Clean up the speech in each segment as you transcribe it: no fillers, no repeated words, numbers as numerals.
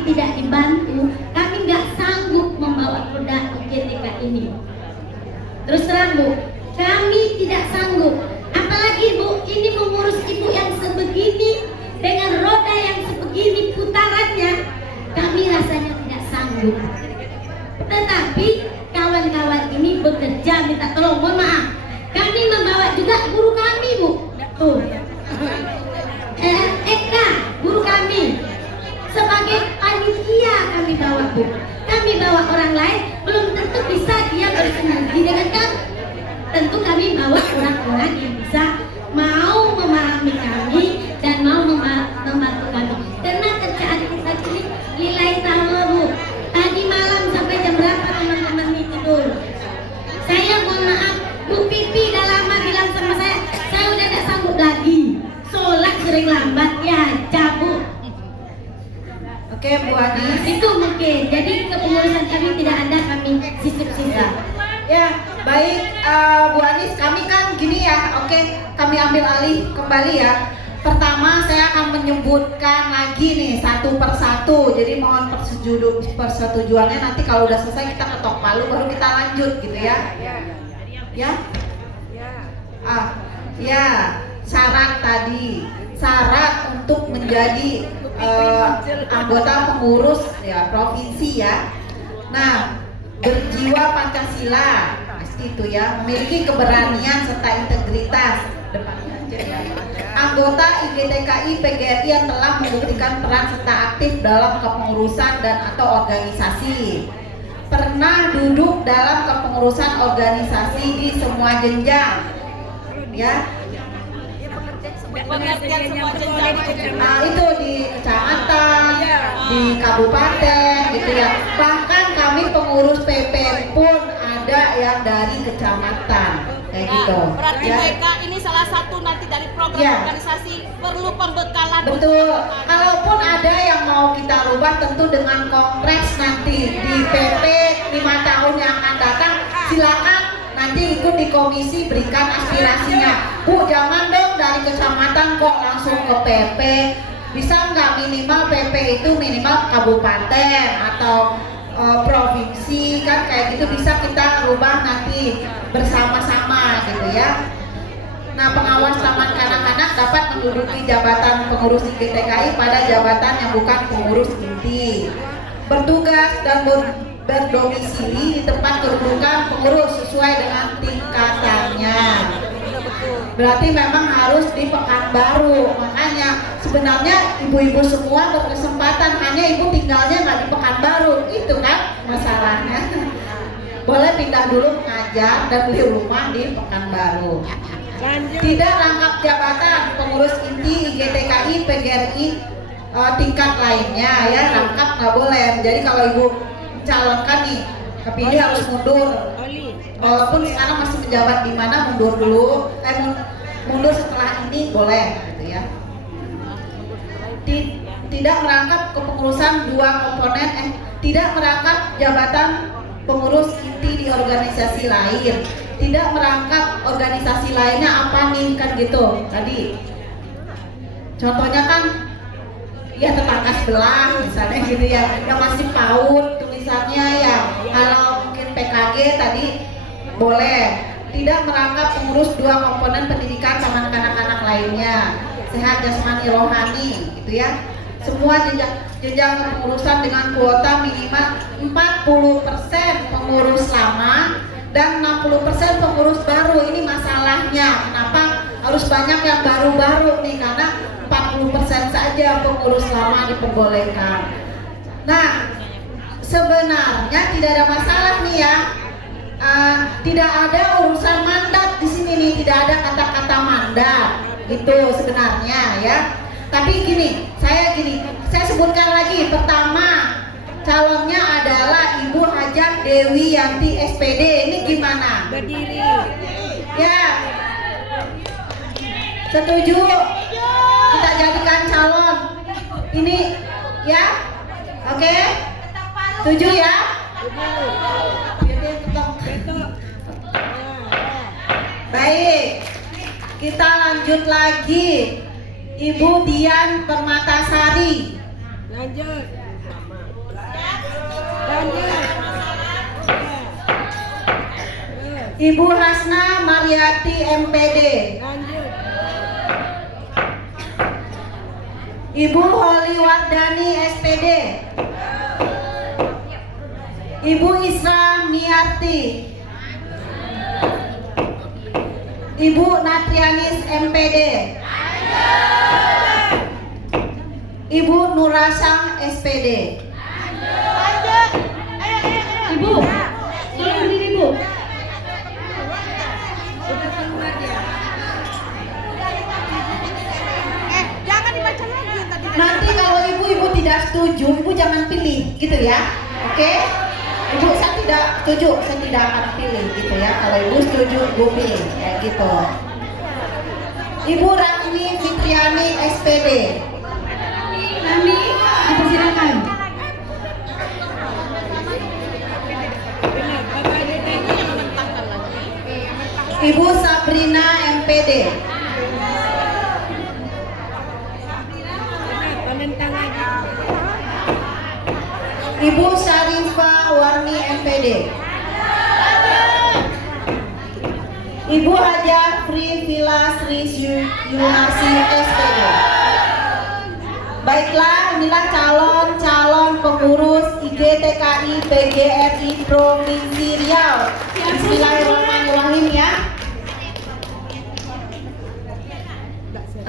kami tidak dibantu, kami nggak sanggup membawa produk IGTK ini. Terus terang Bu, kami tidak sanggup. Apalagi Bu, ini mengurus ibu yang sebegini dengan roda yang sebegini putarannya, kami rasanya tidak sanggup. Tetapi kawan-kawan ini bekerja minta tolong. Mohon maaf, kami membawa juga guru kami Bu. Tuh, Eka, guru kami sebagai panitia kami bawa Bu. Kami bawa orang lain, belum tentu bisa dia bersinergi dengan kami. Tentu kami bawa orang-orang yang bisa mau memahami kami dan mau membantu kami. Karena kerjaan kita ini nilai tahu Bu. Tadi malam sampai jam berapa teman-teman ini tidur? Saya mohon maaf, Bu Pipi dah lama bilang sama saya udah tidak sanggup lagi. Sholat sering lambat ya, cabut. Oke Bu Anis. Itu mungkin. Jadi kepengurusan kami tidak ada, kami sisip-sisip. Ya, baik Bu Anis, kami kan gini ya, oke, kami ambil alih kembali ya. Pertama saya akan menyebutkan lagi nih satu persatu. Jadi mohon persetujuannya, nanti kalau udah selesai kita ketok palu baru kita lanjut gitu ya. Ya? Ya, syarat tadi. Syarat untuk menjadi anggota pengurus ya provinsi ya. Nah, berjiwa Pancasila pasti itu ya, memiliki keberanian serta integritas. Depannya aja ya. Anggota IGTKI PGRI yang telah membuktikan peran serta aktif dalam kepengurusan dan atau organisasi. Pernah duduk dalam kepengurusan organisasi di semua jenjang. Ya. Pengertian semua jenjang. Nah, itu di kecamatan, di kabupaten gitu ya. Bahkan kami pengurus PP pun ada yang dari kecamatan kayak gitu. Berarti ya. mereka ini salah satu nanti dari program Ya. organisasi perlu pembekalan. Betul. Kalaupun ada yang mau kita rubah tentu dengan kongres nanti di PP 5 tahun yang akan datang, silakan nanti ikut di komisi berikan aspirasinya. Bu, jangan dong dari kecamatan kok langsung ke PP. Bisa nggak minimal PP itu minimal kabupaten atau provinsi kan, kayak gitu bisa kita rubah nanti bersama-sama gitu ya. Nah, pengawas taman kanak-kanak dapat menduduki jabatan pengurus IGTKI pada jabatan yang bukan pengurus inti. Bertugas dan berdomisili di tempat kedudukan pengurus sesuai dengan tingkatannya. Berarti memang harus di Pekanbaru. Makanya sebenarnya ibu-ibu semua berkesempatan, hanya ibu tinggalnya nggak di Pekanbaru, itu kan masalahnya. Boleh pindah dulu mengajar dan beli rumah di Pekanbaru. Tidak rangkap jabatan pengurus inti IGTKI PGRI tingkat lainnya ya, rangkap nggak boleh. Jadi kalau ibu calonkan nih kepilih harus mundur. Walaupun sekarang masih menjabat di mana, mundur dulu. Mundur setelah ini boleh gitu ya. Tidak merangkap kepengurusan dua komponen, tidak merangkap jabatan pengurus inti di organisasi lain. Tidak merangkap organisasi lainnya apa nih kan gitu tadi. Contohnya kan ya tetangga sebelah misalnya gitu ya, yang masih PAUD tulisannya ya. Kalau mungkin PKG tadi boleh. Tidak merangkap pengurus dua komponen pendidikan taman kanak-kanak lainnya, sehat jasmani rohani gitu ya. Semua jenjang kepengurusan dengan kuota minimal 40% pengurus lama dan 60% pengurus baru. Ini masalahnya, kenapa harus banyak yang baru-baru nih, karena 40% saja pengurus lama diperbolehkan. Nah, sebenarnya tidak ada masalah nih ya. Tidak ada urusan mandat di sini nih, tidak ada kata-kata mandat gitu sebenarnya ya. Tapi saya sebutkan lagi. Pertama, calonnya adalah Ibu Hajah Dewi Yanti SPD. Ini gimana? Berdiri. Ya. Setuju? Kita jadikan calon. Ini ya. Oke? Setuju ya? Baik, kita lanjut lagi. Ibu Dian Permatasari. Lanjut. Ibu Hasna Mariati MPD. Ibu Holi Wardani SPD. Ibu Isra Miarti. Ibu Natrianis MPD. Ibu Nurasang SPD. Ibu, tolong berdiri Bu. Jangan dibaca lagi yang tadi. Nanti kalau ibu-ibu tidak setuju, ibu jangan pilih, gitu ya. Oke? Ibu, saya tidak setuju, saya tidak akan pilih, gitu ya. Kalau ibu setuju, ibu pilih, kayak gitu. Ibu Ratni Fitriani SPD. Kami dipersilakan. Ibu Sabrina MPD. Ibu Syarifah Warni MPD. Ibu Haja Frivila Sri Yunasi SPD. Baiklah, inilah calon-calon pengurus IGTKI PGRI Provinsi Riau. Bismillahirrahmanirrahim ya.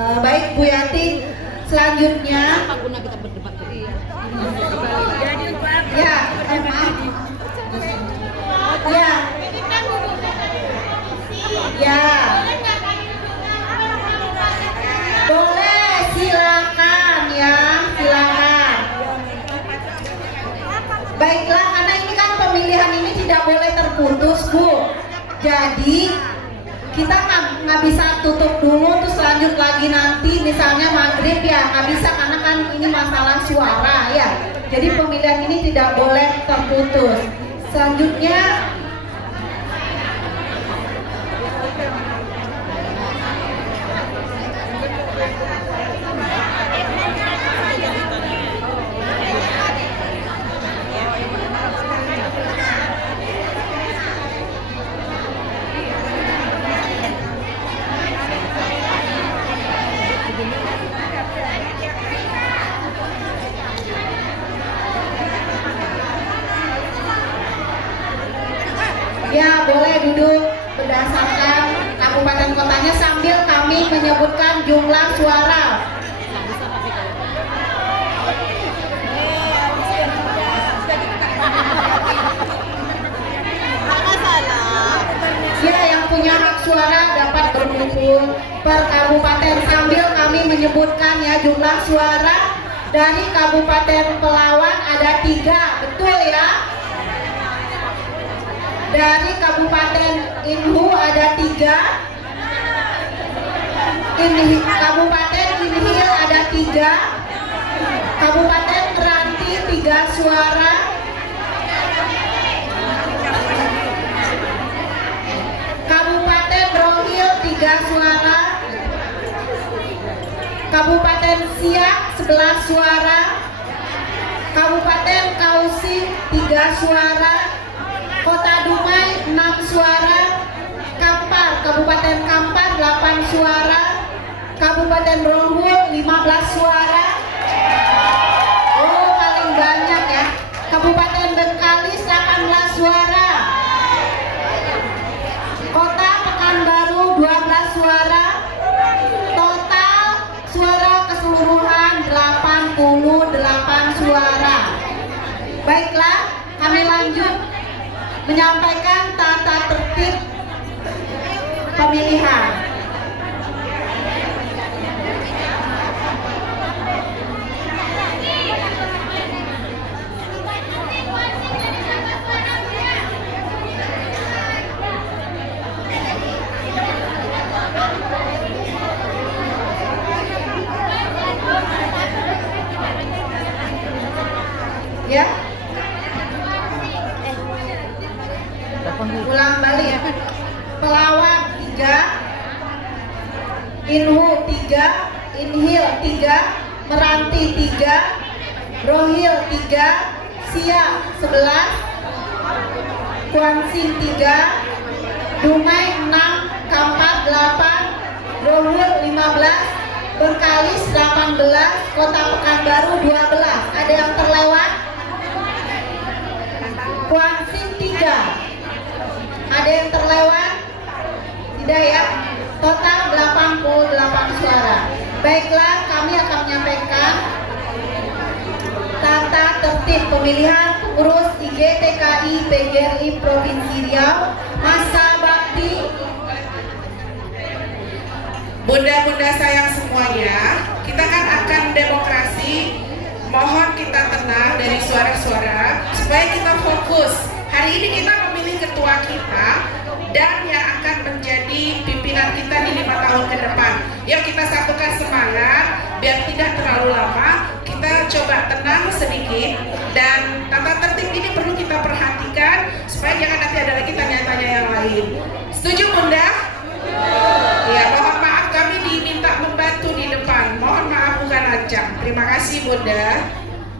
Baik Bu Yati, selanjutnya Apa guna kita berdebat? ya, maaf. Ya. Ya. Boleh, silakan ya, silakan. Baiklah, karena ini kan pemilihan ini tidak boleh terputus, Bu. Jadi kita nggak bisa tutup dulu terus lanjut lagi nanti misalnya maghrib ya, nggak bisa karena kan ini masalah suara ya. Jadi pemilihan ini tidak boleh terputus. Selanjutnya ya, boleh duduk berdasarkan kabupaten kotanya sambil kami menyebutkan jumlah suara. Ya, yang punya hak suara dapat berkumpul per kabupaten sambil kami menyebutkan ya jumlah suara. Dari Kabupaten Pelawan ada 3, betul ya? Dari Kabupaten Inhu ada 3. Kabupaten Inhil ada 3. Kabupaten Meranti 3 suara. Kabupaten Rohil 3 suara. Kabupaten Siak 11 suara. Kabupaten Kausim 3 suara. Kota Dumai 6 suara. Kampar, Kabupaten Kampar 8 suara. Kabupaten Rohul 15 suara. Oh, paling banyak ya. Kabupaten Bengkalis 18 suara. Kota Pekanbaru 12 suara. Total suara keseluruhan 88 suara. Baiklah, kami lanjut menyampaikan tata tertib pemilihan. Ya. Ulang balik. Pelawan 3, Inhu 3, Inhil 3, Meranti 3, Rohil 3, Siak 11, Kuansing 3, Dumai 6, Kampar 8, Rohul 15, Bengkalis 18, Kota Pekanbaru 12. Ada yang terlewat? Kuansin 3. Ada yang terlewat? Tidak ya? Total 88 suara. Baiklah, kami akan menyampaikan tata tertib pemilihan pengurus IGTKI PGRI Provinsi Riau masa bakti. Bunda-bunda sayang semuanya, kita kan akan demokrasi. Mohon kita tenang dari suara-suara supaya kita fokus. Hari ini kita memilih ketua kita dan yang akan menjadi pimpinan kita di 5 tahun ke depan. Yuk kita satukan semangat biar tidak terlalu lama. Kita coba tenang sedikit dan tata tertib ini perlu kita perhatikan supaya jangan nanti ada lagi tanya-tanya yang lain. Setuju Bunda? Ya, mohon maaf kami diminta membantu di depan. Mohon maaf bukan ancam. Terima kasih Bunda.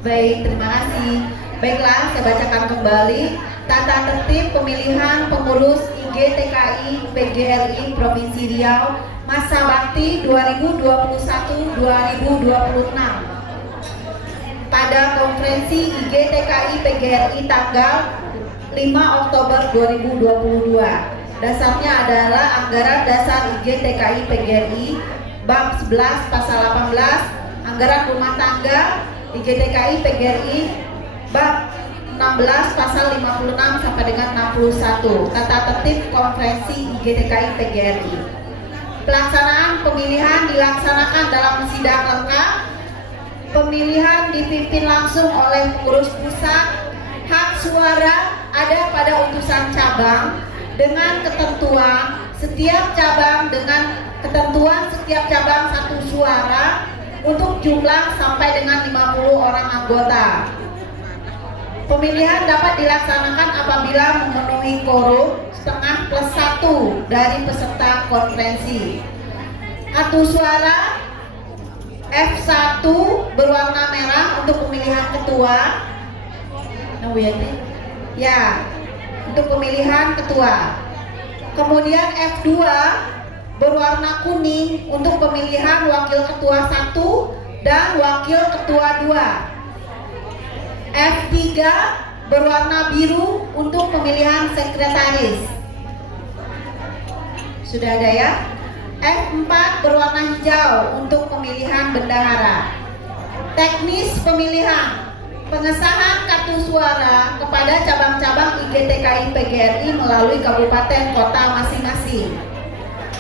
Baik, terima kasih. Baiklah, saya bacakan kembali tata tertib pemilihan pengurus IGTKI PGRI Provinsi Riau masa bakti 2021-2026 pada konferensi IGTKI PGRI tanggal 5 Oktober 2022. Dasarnya adalah anggaran dasar IGTKI PGRI bab 11 pasal 18, anggaran rumah tangga IGTKI PGRI bab 16 pasal 56 sampai dengan 61. Tata tertib konferensi IGTKI PGRI. Pelaksanaan pemilihan dilaksanakan dalam sidang lengkap. Pemilihan dipimpin langsung oleh pengurus pusat. Hak suara ada pada utusan cabang dengan ketentuan setiap cabang setiap cabang 1 suara untuk jumlah sampai dengan 50 orang anggota. Pemilihan dapat dilaksanakan apabila memenuhi quorum setengah plus 1 dari peserta konferensi. Kartu suara F1 berwarna merah untuk pemilihan ketua. Ya, untuk pemilihan ketua. Kemudian F2 berwarna kuning untuk pemilihan wakil ketua 1 dan wakil ketua 2. F3 berwarna biru untuk pemilihan sekretaris. Sudah ada ya? F4 berwarna hijau untuk pemilihan bendahara. Teknis pemilihan. Pengesahan kartu suara kepada cabang-cabang IGTKI PGRI melalui kabupaten kota masing-masing.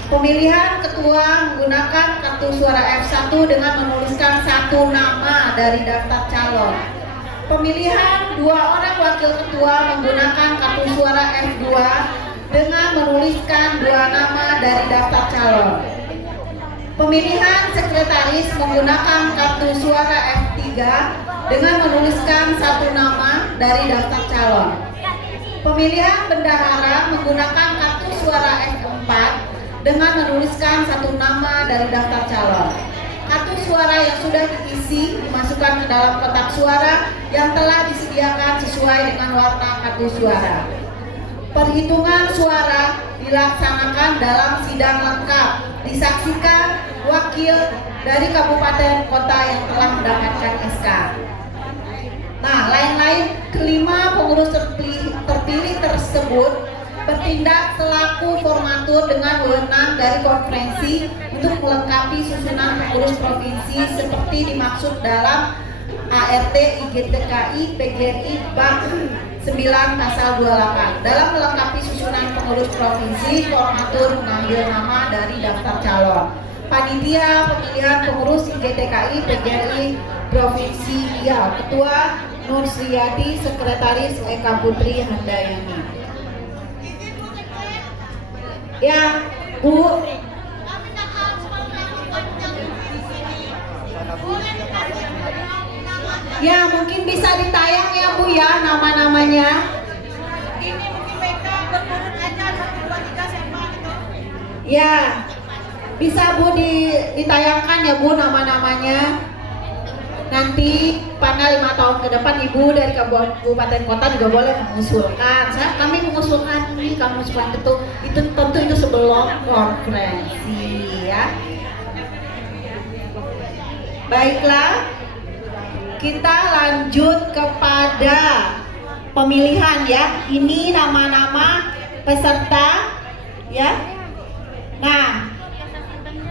Pemilihan ketua menggunakan kartu suara F1 dengan menuliskan 1 nama dari daftar calon. Pemilihan 2 orang wakil ketua menggunakan kartu suara F2 dengan menuliskan 2 nama dari daftar calon. Pemilihan sekretaris menggunakan kartu suara F3 dengan menuliskan 1 nama dari daftar calon. Pemilihan bendahara menggunakan kartu suara F4 dengan menuliskan 1 nama dari daftar calon. Kartu suara yang sudah diisi dimasukkan ke dalam kotak suara yang telah disediakan sesuai dengan warna kartu suara. Perhitungan suara dilaksanakan dalam sidang lengkap, disaksikan wakil dari kabupaten kota yang telah mendapatkan SK. Nah, lain-lain kelima pengurus terpilih tersebut bertindak selaku formatur dengan wewenang dari konferensi untuk melengkapi susunan pengurus provinsi seperti dimaksud dalam ART IGTKI PGRI bab 9 pasal 28. Dalam melengkapi susunan pengurus provinsi, formatur mengambil nama dari daftar calon. Panitia pemilihan pengurus IGTKI PGRI Provinsi Riau, Ketua Nur Sriyati, Sekretaris Eka Putri Handayani. Ya, Bu. Ya, mungkin bisa ditayang ya Bu ya nama-namanya. Ini mungkin mereka berurut aja 1, 2, 3 siapa gitu. Ya, bisa Bu ditayangkan ya Bu nama-namanya. Nanti panel 5 tahun ke depan Ibu dari kabupaten kota juga boleh mengusulkan. Kami mengusulkan ini, kamu mengusulkan itu tentu itu sebelum konferensi ya. Baiklah, kita lanjut kepada pemilihan ya. Ini nama-nama peserta ya. Nah,